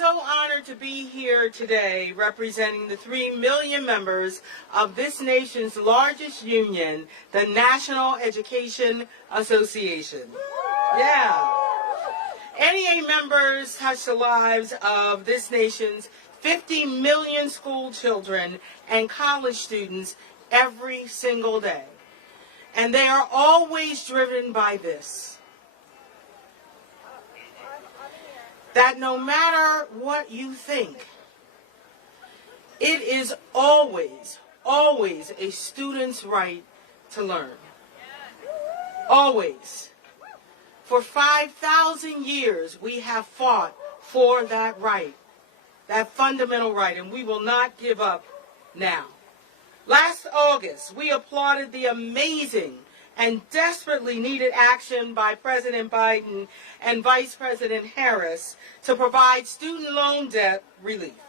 so honored to be here today representing the 3 million members of this nation's largest union, the National Education Association. Yeah. NEA members touch the lives of this nation's 50 million school children and college students every single day. And they are always driven by this: that no matter what you think, it is always, always a student's right to learn. Always. For 5,000 years, we have fought for that right, that fundamental right, and we will not give up now. Last August, we applauded the amazing and desperately needed action by President Biden and Vice President Harris to provide student loan debt relief.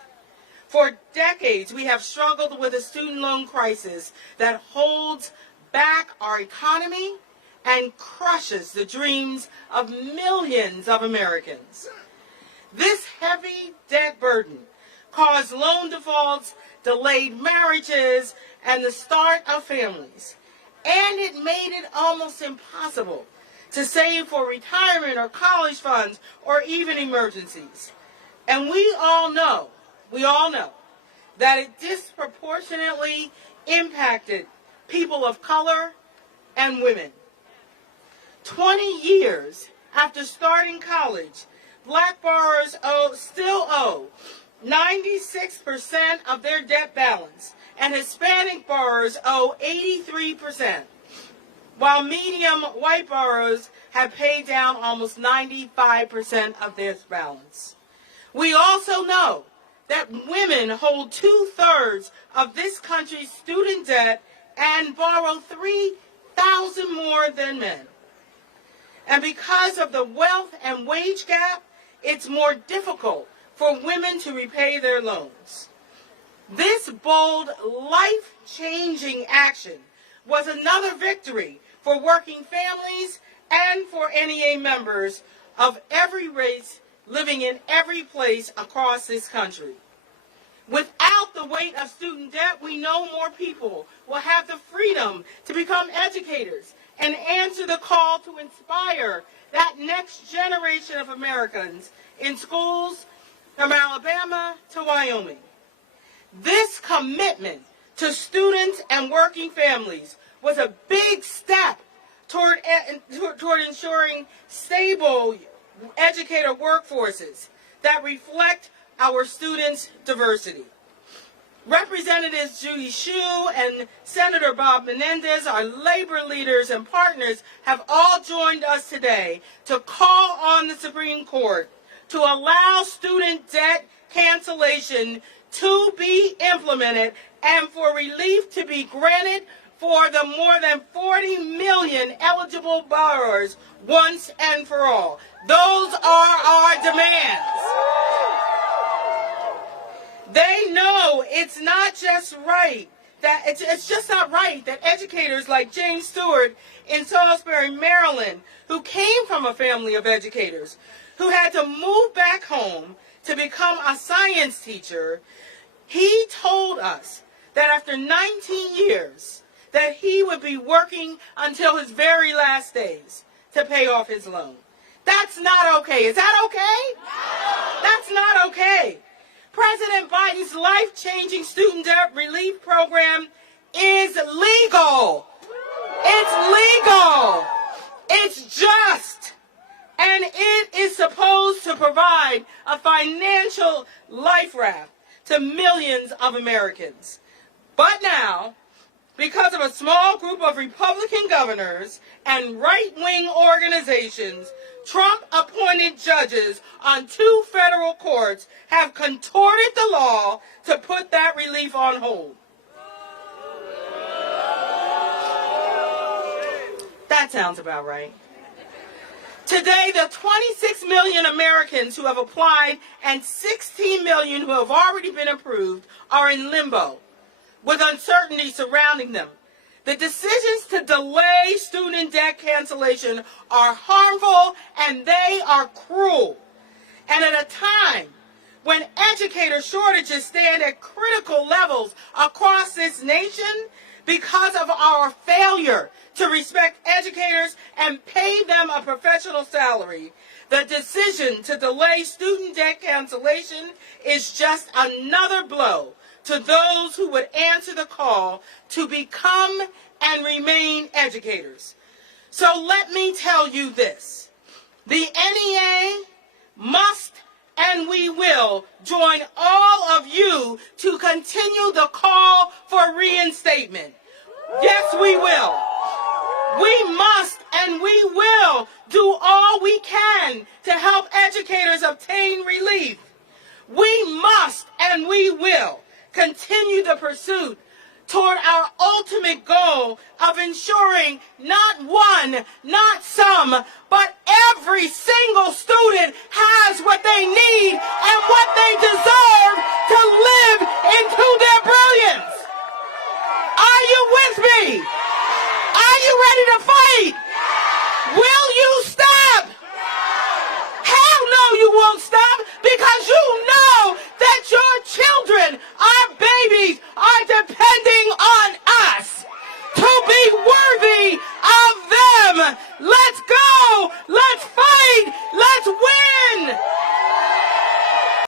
For decades, we have struggled with a student loan crisis that holds back our economy and crushes the dreams of millions of Americans. This heavy debt burden caused loan defaults, delayed marriages, and the start of families. And it made it almost impossible to save for retirement or college funds or even emergencies. And we all know that it disproportionately impacted people of color and women. 20 years after starting college, black borrowers still owe 96% of their debt balance, and Hispanic borrowers owe 83%, while medium white borrowers have paid down almost 95% of their balance. We also know that women hold 2/3 of this country's student debt and borrow 3,000 more than men. And because of the wealth and wage gap, it's more difficult for women to repay their loans. This bold, life-changing action was another victory for working families and for NEA members of every race living in every place across this country. Without the weight of student debt, we know more people will have the freedom to become educators and answer the call to inspire that next generation of Americans in schools from Alabama to Wyoming. This commitment to students and working families was a big step toward ensuring stable educator workforces that reflect our students' diversity. Representatives Judy Hsu and Senator Bob Menendez, our labor leaders and partners, have all joined us today to call on the Supreme Court to allow student debt cancellation to be implemented and for relief to be granted for the more than 40 million eligible borrowers once and for all. Those are our demands. They know it's not just right, that it's just not right that educators like James Stewart in Salisbury, Maryland, who came from a family of educators, who had to move back home to become a science teacher, he told us that after 19 years, that he would be working until his very last days to pay off his loan. That's not okay. Is that okay? No. That's not okay. President Biden's life-changing student debt relief program is legal. It's legal. It's just. And it is supposed to provide a financial life raft to millions of Americans. But now, because of a small group of Republican governors and right-wing organizations, Trump-appointed judges on 2 federal courts have contorted the law to put that relief on hold. That sounds about right. Today, the 26 million Americans who have applied and 16 million who have already been approved are in limbo, with uncertainty surrounding them. The decisions to delay student debt cancellation are harmful and they are cruel. And at a time when educator shortages stand at critical levels across this nation because of our failure to respect educators and pay them a professional salary, the decision to delay student debt cancellation is just another blow to those who would answer the call to become and remain educators. So let me tell you this. The NEA must and we will join all of you to continue the call for reinstatement. Yes, we will. We must and we will do all we can to help educators obtain relief. We must and we will continue the pursuit toward our ultimate goal of ensuring not one, not some, but every single student has what they need and what they deserve to live into their brilliance. Are you with me? Are you ready to fight?